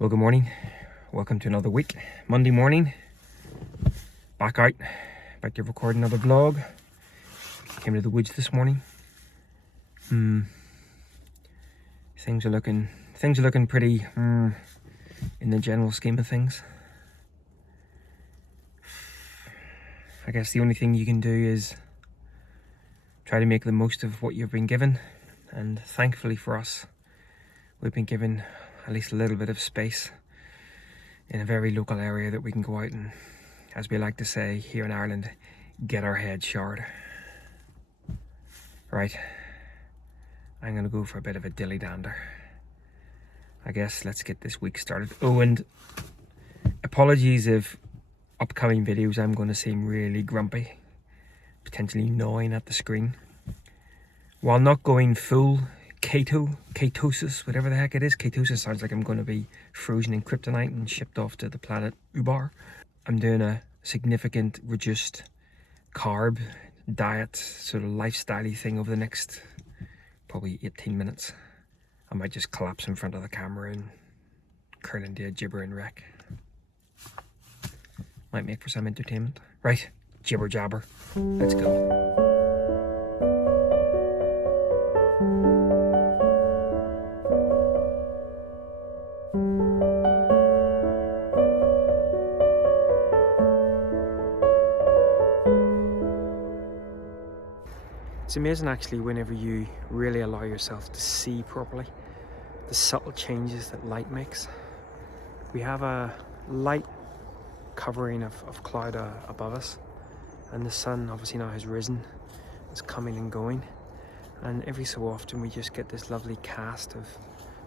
Well, good morning. Welcome to another week. Monday morning. Back out. Back to record another vlog. Came to the woods this morning. Things are looking pretty in the general scheme of things. I guess the only thing you can do is try to make the most of what you've been given, and thankfully for us, we've been given at least a little bit of space in a very local area that we can go out and, as we like to say here in Ireland, get our head showered. Right, I'm gonna go for a bit of a dilly dander. I guess let's get this week started. Oh, and apologies if upcoming videos I'm going to seem really grumpy, potentially gnawing at the screen. While not going full ketosis, whatever the heck it is. Ketosis sounds like I'm going to be frozen in kryptonite and shipped off to the planet Ubar. I'm doing a significant reduced carb diet, sort of lifestyle-y thing over the next probably 18 minutes. I might just collapse in front of the camera and curl into a gibbering wreck. Might make for some entertainment. Right, jibber jabber, let's go. It's amazing actually whenever you really allow yourself to see properly the subtle changes that light makes. We have a light covering of cloud above us, and the sun obviously now has risen. It's coming and going, and every so often we just get this lovely cast of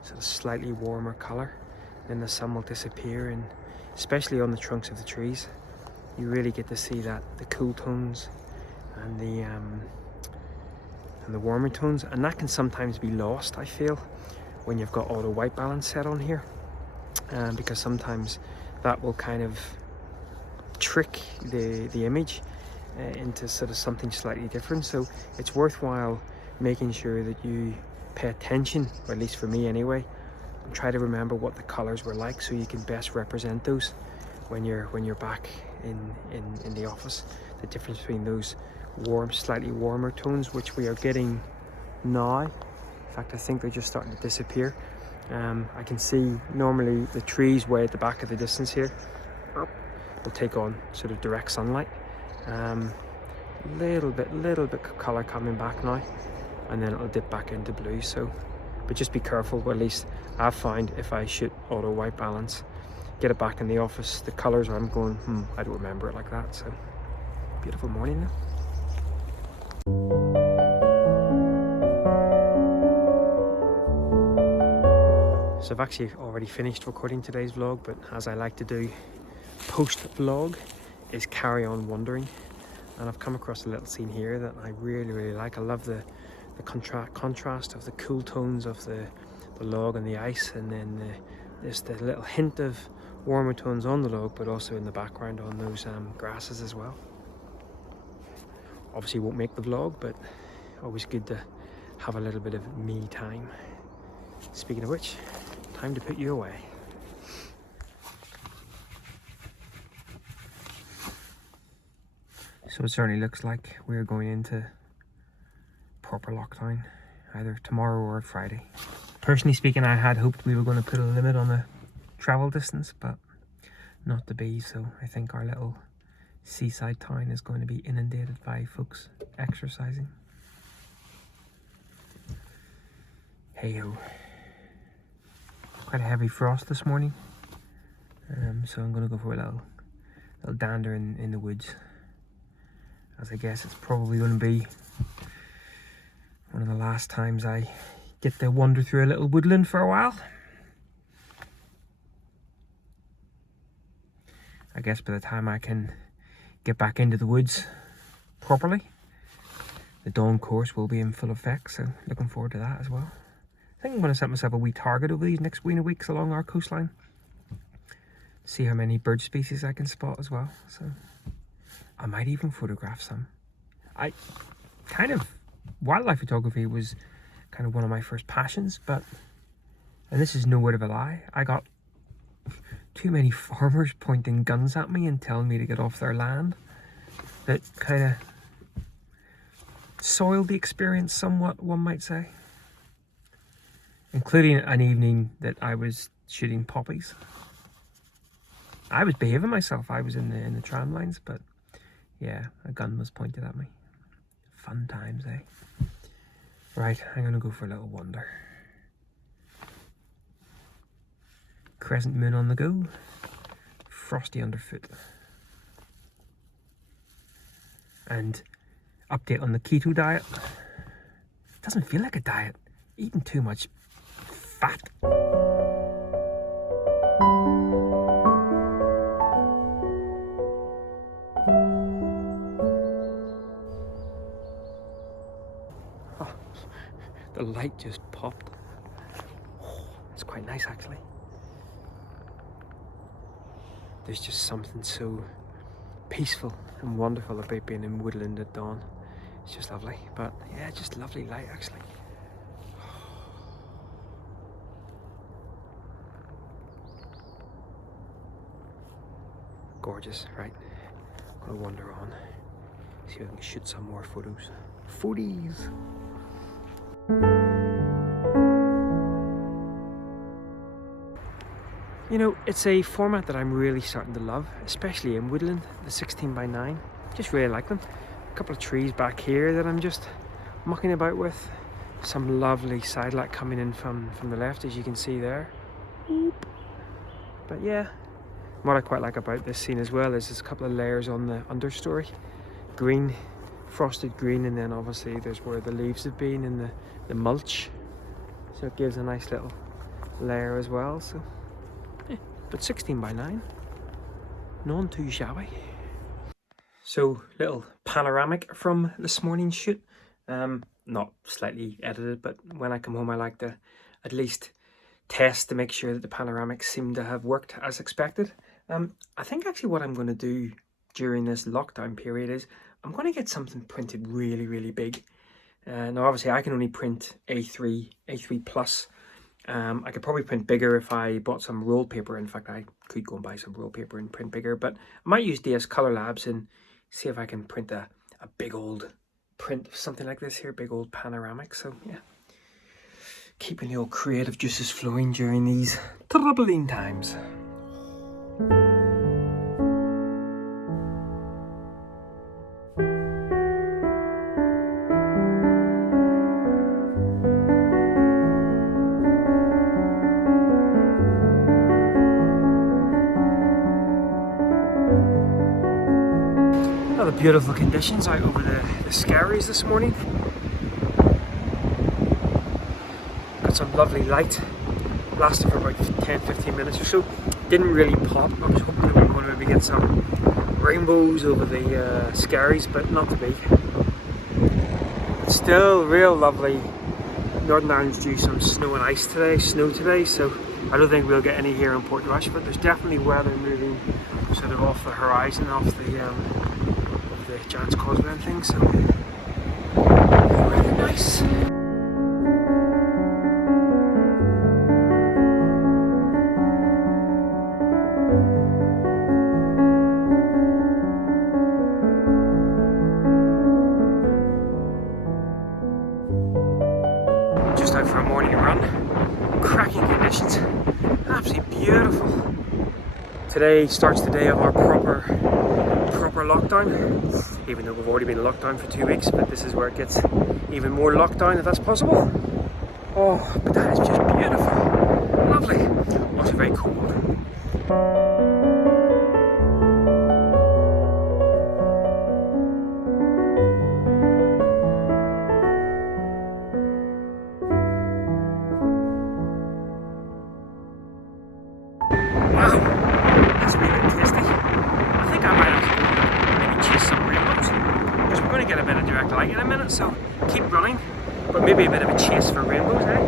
sort of slightly warmer colour. Then the sun will disappear, and especially on the trunks of the trees you really get to see that the cool tones and the warmer tones, and that can sometimes be lost, I feel, when you've got auto white balance set on here, because sometimes that will kind of trick the image into sort of something slightly different. So it's worthwhile making sure that you pay attention, or at least for me anyway, and try to remember what the colors were like so you can best represent those when you're back in the office. The difference between those warm, slightly warmer tones, which we are getting now. In fact, I think they're just starting to disappear. I can see normally the trees way at the back of the distance here will take on sort of direct sunlight. Little bit color coming back now, and then it'll dip back into blue. So, but just be careful. Well, at least I've found if I shoot auto white balance, get it back in the office, the colors I'm going, I don't remember it like that. So, beautiful morning now. So I've actually already finished recording today's vlog, but as I like to do post vlog is carry on wandering, and I've come across a little scene here that I really like. I love the contrast of the cool tones of the log and the ice, and then there's the little hint of warmer tones on the log, but also in the background on those grasses as well. Obviously won't make the vlog, but always good to have a little bit of me time. Speaking of which, time to put you away. So it certainly looks like we're going into proper lockdown, either tomorrow or Friday. Personally speaking, I had hoped we were going to put a limit on the travel distance, but not to be. So I think our little seaside town is going to be inundated by folks exercising. Hey ho. Quite a heavy frost this morning, so I'm going to go for a little dander in the woods, as I guess it's probably going to be one of the last times I get to wander through a little woodland for a while. I guess by the time I can get back into the woods properly, the dawn course will be in full effect, so looking forward to that as well. I think I'm going to set myself a wee target over these next weeks along our coastline. See how many bird species I can spot as well. So I might even photograph some. Wildlife photography was kind of one of my first passions, but, and this is no word of a lie, I got too many farmers pointing guns at me and telling me to get off their land. That kind of soiled the experience somewhat, one might say. Including an evening that I was shooting poppies. I was behaving myself. I was in the tram lines, but yeah, a gun was pointed at me. Fun times, eh? Right, I'm gonna go for a little wander. Crescent moon on the go. Frosty underfoot. And update on the keto diet. Doesn't feel like a diet. Eating too much fat. Oh, the light just popped. Oh, it's quite nice actually. There's just something so peaceful and wonderful about being in woodland at dawn. It's just lovely, but yeah, just lovely light actually. Gorgeous, right? I'm gonna wander on, see if I can shoot some more photos. Foodies! You know, it's a format that I'm really starting to love, especially in woodland, the 16:9. Just really like them. A couple of trees back here that I'm just mucking about with. Some lovely side light coming in from the left, as you can see there. But yeah, what I quite like about this scene as well is there's a couple of layers on the understory. Green, frosted green, and then obviously there's where the leaves have been in the mulch. So it gives a nice little layer as well. So. But 16:9, none too shabby. So little panoramic from this morning's shoot. Not slightly edited, but when I come home I like to at least test to make sure that the panoramics seem to have worked as expected. I think actually what I'm going to do during this lockdown period is I'm going to get something printed really, really big. Now obviously I can only print A3 plus. I could probably print bigger if I bought some roll paper. In fact, I could go and buy some roll paper and print bigger, but I might use DS Color Labs and see if I can print a big old print of something like this here, big old panoramic. So yeah, keeping the old creative juices flowing during these troubling times. Beautiful conditions out over the skerries this morning. Got some lovely light, lasted for about 10-15 minutes or so. Didn't really pop. I was hoping that we were going to maybe get some rainbows over the skerries, but not to be. It's still real lovely. Northern Ireland's due some snow today, so I don't think we'll get any here in Portrush, but there's definitely weather moving sort of off the horizon, off the Giant's Causeway and things, so rather nice. Just out for a morning run. Cracking conditions. Absolutely beautiful. Today starts the day of our proper lockdown, even though we've already been in lockdown for 2 weeks, but this is where it gets even more lockdown if that's possible. Oh, but that is just beautiful. Lovely. Also very cold. Wow, that's really tasty. I think I might actually chase some rainbows, because we're going to get a bit of direct light in a minute, so keep running, but maybe a bit of a chase for rainbows, eh?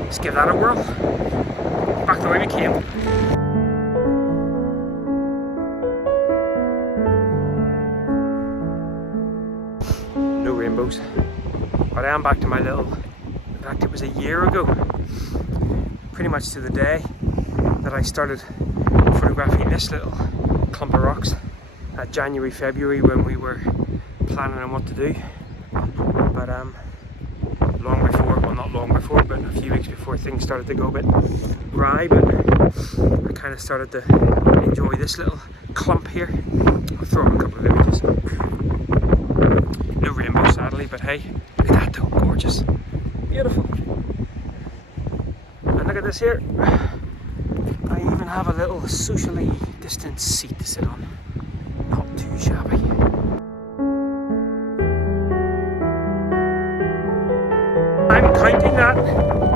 Let's give that a whirl. Back the way we came. No rainbows, but I am back to my little, in fact it was a year ago, pretty much to the day, that I started photographing this little clump of rocks at January, February when we were planning on what to do. But long before, well not long before, but a few weeks before things started to go a bit dry, but I kind of started to enjoy this little clump here. I'll throw in a couple of images. No rainbow sadly, but hey, look at that though, gorgeous. Beautiful. And look at this here. I even have a little socially distanced seat to sit on. Not too shabby. I'm counting that.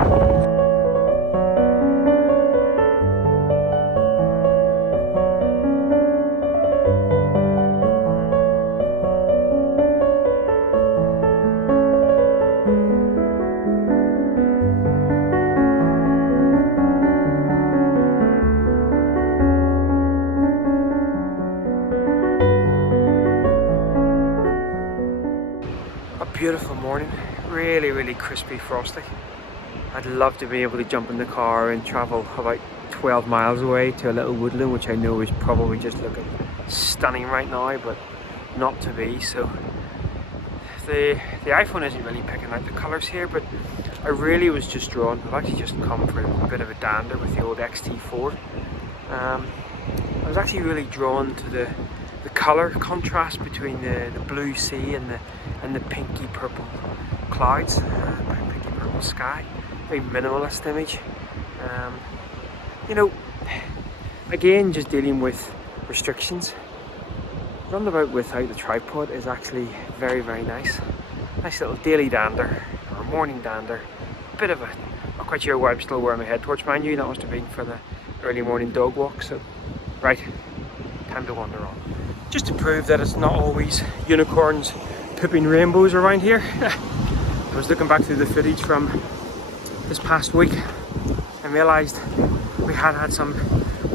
Beautiful morning, really crispy, frosty. I'd love to be able to jump in the car and travel about 12 miles away to a little woodland, which I know is probably just looking stunning right now, but not to be. So the iPhone isn't really picking out the colours here, but I really was just drawn. I've actually just come for a bit of a dander with the old XT4. I was actually really drawn to the colour contrast between the blue sea and the pinky purple clouds, pinky purple sky. Very minimalist image. You know, again, just dealing with restrictions. Running about without the tripod is actually very nice. Nice little daily dander or morning dander. Bit of a, not quite sure why I'm still wearing my head torch, mind you. That must have been for the early morning dog walk. So, right, time to wander on. Just to prove that it's not always unicorns pooping rainbows around here. I was looking back through the footage from this past week and realised we had some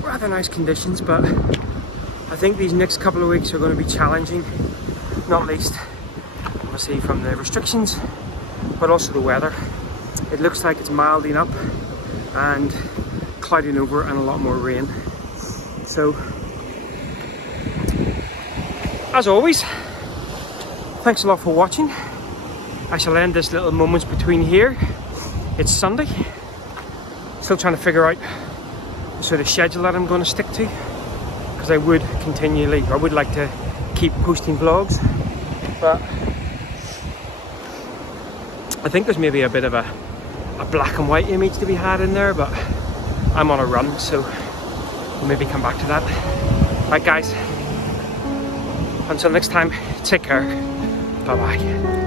rather nice conditions, but I think these next couple of weeks are going to be challenging, not least obviously from the restrictions, but also the weather. It looks like it's milding up and clouding over and a lot more rain. So as always, thanks a lot for watching. I shall end this little moments between here. It's Sunday. Still trying to figure out the sort of schedule that I'm going to stick to, because I would like to keep posting vlogs, but I think there's maybe a bit of a black and white image to be had in there, but I'm on a run, so we'll maybe come back to that. Right guys, until next time, take care. Bye bye.